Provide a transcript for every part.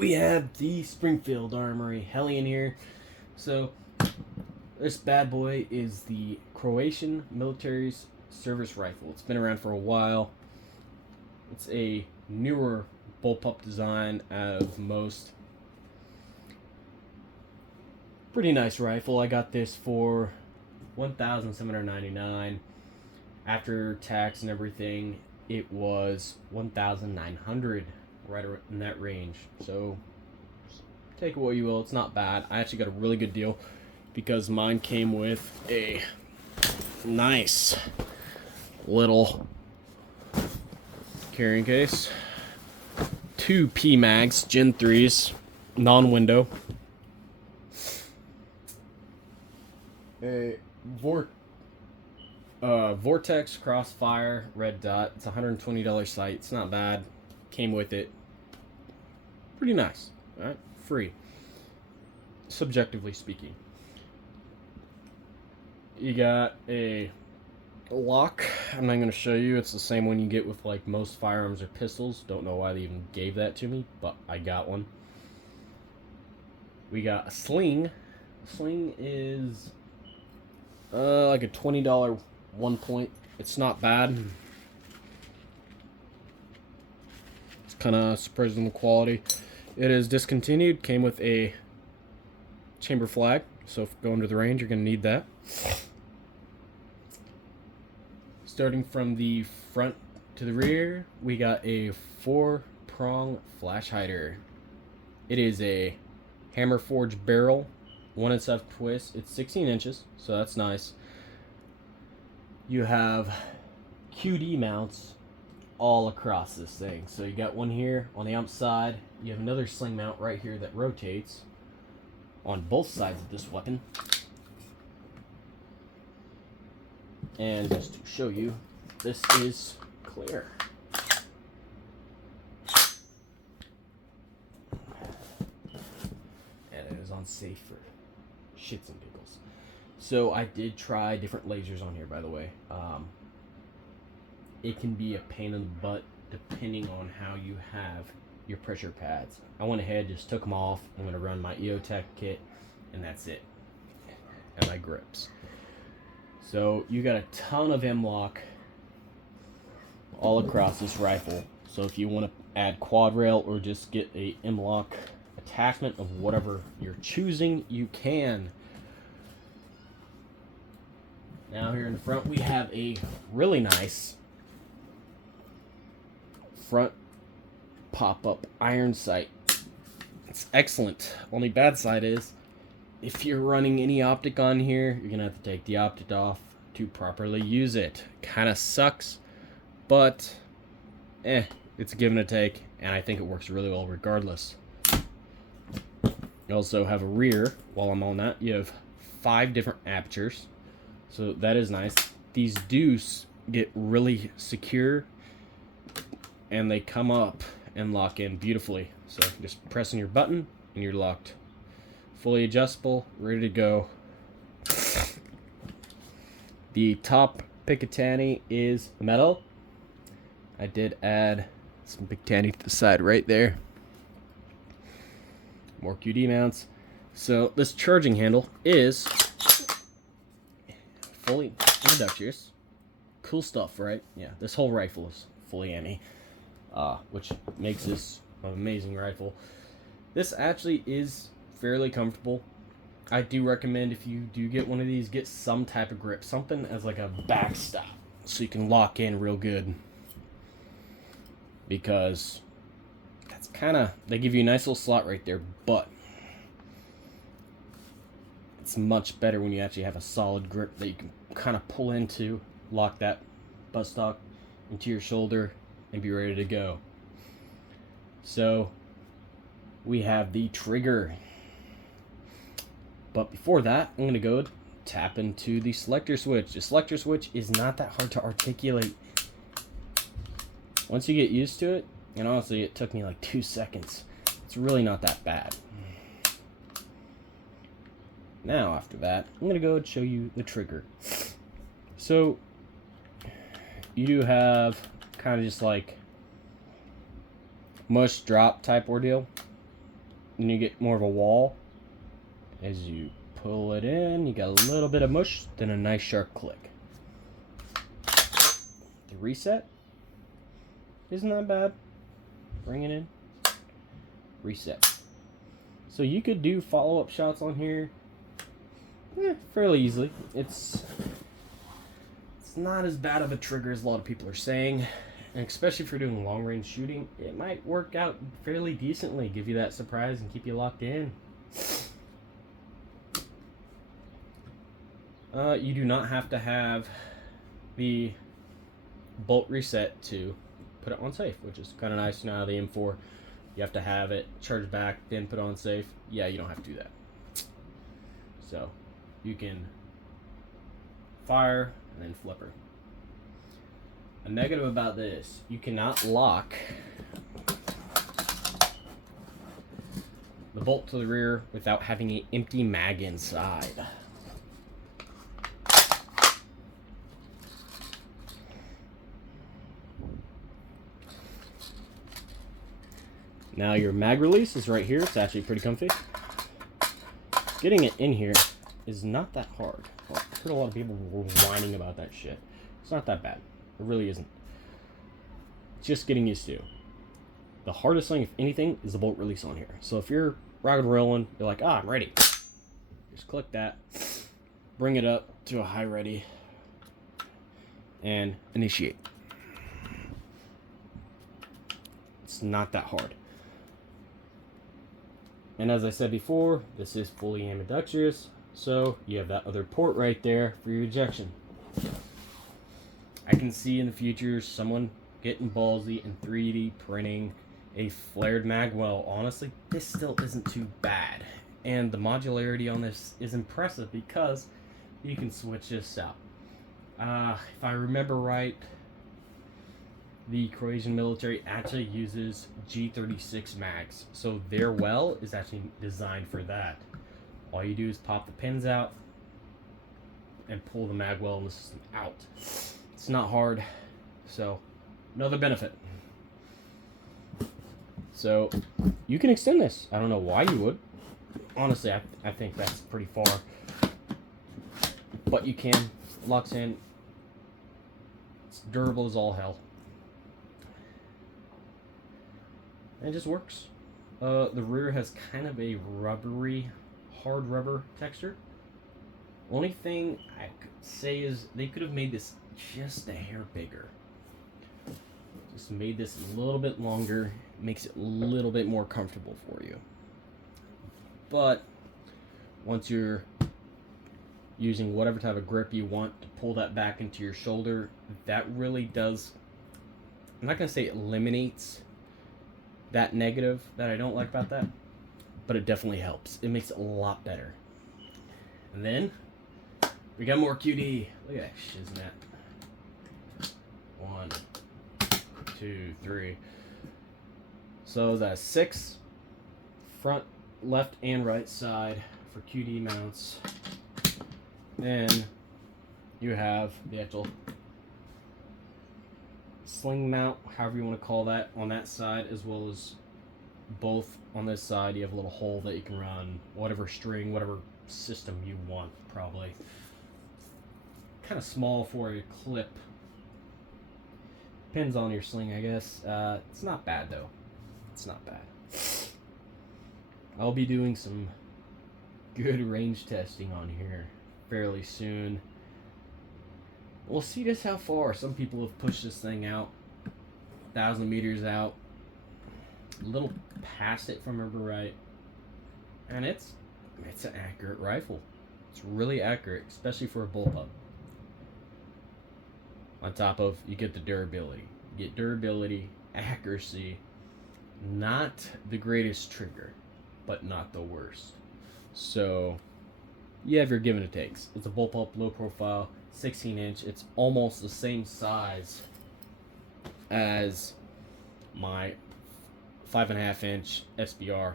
we have the Springfield Armory Hellion here. So this bad boy is the Croatian military's service rifle. It's been around for a while. It's a newer bullpup design out of most. Pretty nice rifle. I got this for $1,799. After tax and everything, it was $1,900, right in that range. So take it what you will. It's not bad. I actually got a really good deal because mine came with a nice little carrying case, 2 P-Mags Gen 3s, non-window, a Vortex Crossfire red dot. It's a $120 sight. It's not bad. Came with it. Pretty nice. All right, free. Subjectively speaking, you got a lock. I'm not going to show you. It's the same one you get with like most firearms or pistols. Don't know why they even gave that to me, but I got one. We got a sling. Sling is like a $20 1 point. It's not bad. It's kind of surprising the quality. It is discontinued. Came with a chamber flag, so if going to the range, you're going to need that. Starting from the front to the rear, we got a 4-prong flash hider. It is a hammer forged barrel, 1 1/7 twist. It's 16 inches, so that's nice. You have QD mounts all across this thing. So you got one here on the outside. You have another sling mount right here that rotates on both sides of this weapon. And just to show you, this is clear. And it is on safe for shits and giggles. So I did try different lasers on here, by the way. It can be a pain in the butt depending on how you have your pressure pads. I went ahead, just took them off. I'm going to run my EOTech kit, and that's it. And my grips. So you got a ton of M-lock all across this rifle. So if you want to add quad rail or just get a M-lock attachment of whatever you're choosing, you can. Now here in the front we have a really nice front pop-up iron sight. It's excellent. Only bad side is if you're running any optic on here, you're gonna have to take the optic off to properly use it. Kind of sucks, but it's a give and a take, and I think it works really well regardless. You also have a rear. While I'm on that, you have 5 different apertures, so that is nice. These deuce get really secure, and they come up and lock in beautifully. So just pressing your button and you're locked. Fully adjustable, ready to go. The top Picatinny is metal. I did add some Picatinny to the side right there. More QD mounts. So this charging handle is fully ambidextrous. Cool stuff, right? Yeah, this whole rifle is fully ambi, which makes this an amazing rifle. This actually is fairly comfortable. I do recommend if you do get one of these, get some type of grip, something as like a backstop, so you can lock in real good. Because that's kind of, they give you a nice little slot right there, but it's much better when you actually have a solid grip that you can kind of pull into, lock that buttstock into your shoulder, and be ready to go. So we have the trigger. But before that, I'm going to go tap into the selector switch. The selector switch is not that hard to articulate. Once you get used to it, and honestly it took me like 2 seconds, it's really not that bad. Now after that, I'm going to go and show you the trigger. So you do have kind of just like mush drop type ordeal. and you get more of a wall. As you pull it in, you got a little bit of mush, then a nice sharp click. The reset isn't that bad. Bring it in, reset. So you could do follow-up shots on here fairly easily. It's not as bad of a trigger as a lot of people are saying, and especially if you're doing long-range shooting, it might work out fairly decently, give you that surprise and keep you locked in. You do not have to have the bolt reset to put it on safe, which is kind of nice. Now the M4, you have to have it charged back, then put on safe. Yeah, you don't have to do that. So you can fire and then flipper. A negative about this, you cannot lock the bolt to the rear without having an empty mag inside. Now your mag release is right here. It's actually pretty comfy. Getting it in here is not that hard. Well, I've heard a lot of people whining about that shit. It's not that bad. It really isn't. It's just getting used to. The hardest thing, if anything, is the bolt release on here. So if you're rock and rolling, you're like, I'm ready. Just click that. Bring it up to a high ready. And initiate. It's not that hard. And as I said before, this is fully ambidextrous, so you have that other port right there for your ejection. I can see in the future someone getting ballsy and 3D printing a flared mag well. Honestly, this still isn't too bad. And the modularity on this is impressive because you can switch this out. If I remember right, the Croatian military actually uses G36 mags, so their well is actually designed for that. All you do is pop the pins out and pull the mag well in the system out. It's not hard, so another benefit. So you can extend this. I don't know why you would. Honestly, I think that's pretty far, but you can. Locks in. It's durable as all hell. And it just works. The rear has kind of a rubbery, hard rubber texture. Only thing I could say is they could have made this just a hair bigger. Just made this a little bit longer, makes it a little bit more comfortable for you. But once you're using whatever type of grip you want to pull that back into your shoulder, that really does, I'm not going to say it eliminates that negative that I don't like about that, but it definitely helps. It makes it a lot better. And then we got more QD. Look at that shiznit. 1, 2, 3. So that's 6 front, left, and right side for QD mounts. Then you have the actual sling mount, however you want to call that, on that side, as well as both on this side. You have a little hole that you can run whatever string, whatever system you want, probably. Kind of small for a clip. Depends on your sling, I guess. It's not bad, though. It's not bad. I'll be doing some good range testing on here fairly soon. We'll see just how far. Some people have pushed this thing out 1,000 meters out, a little past it from remember right, and it's an accurate rifle. It's really accurate, especially for a bullpup. On top of, you get the durability. You get durability, accuracy, not the greatest trigger, but not the worst. So you have your give and it takes. It's a bullpup, low profile, 16-inch. It's almost the same size as my 5.5-inch SBR.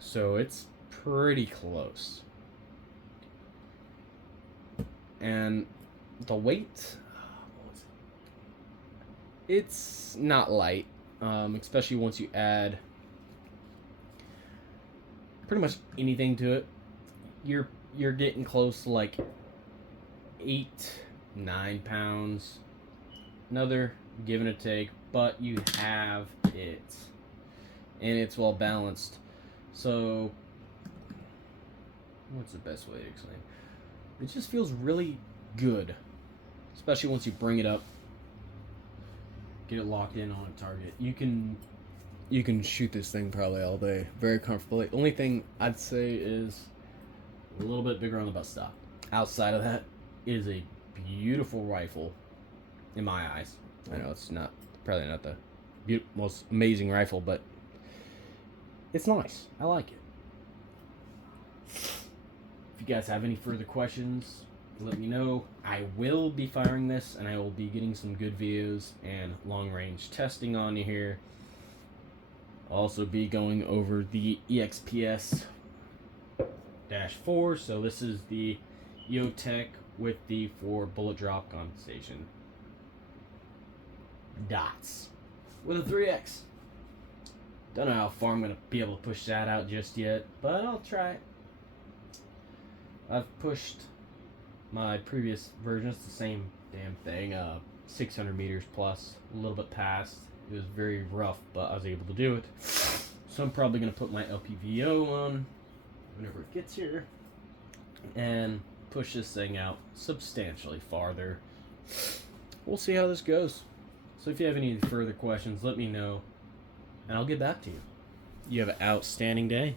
So it's pretty close. And the weight, it's not light, especially once you add pretty much anything to it. You're getting close to like 8-9 pounds. Another give and a take, but you have it, and it's well balanced. So, what's the best way to explain? It just feels really good, especially once you bring it up, get it locked in on a target. You can shoot this thing probably all day very comfortably. Only thing I'd say is a little bit bigger on the buttstock. Outside of that, it is a beautiful rifle in my eyes. I know it's probably not the most amazing rifle, but it's nice. I like it. If you guys have any further questions, let me know. I will be firing this, and I will be getting some good videos and long-range testing on here. I'll also be going over the EXPS-4. So this is the EOTech with the 4 bullet drop compensation dots with a 3X. Don't know how far I'm going to be able to push that out just yet, but I'll try it. I've pushed my previous versions, the same damn thing, 600 meters plus, a little bit past. It was very rough, but I was able to do it. So I'm probably going to put my LPVO on whenever it gets here and push this thing out substantially farther. We'll see how this goes. So if you have any further questions, let me know, and I'll get back to you. You have an outstanding day.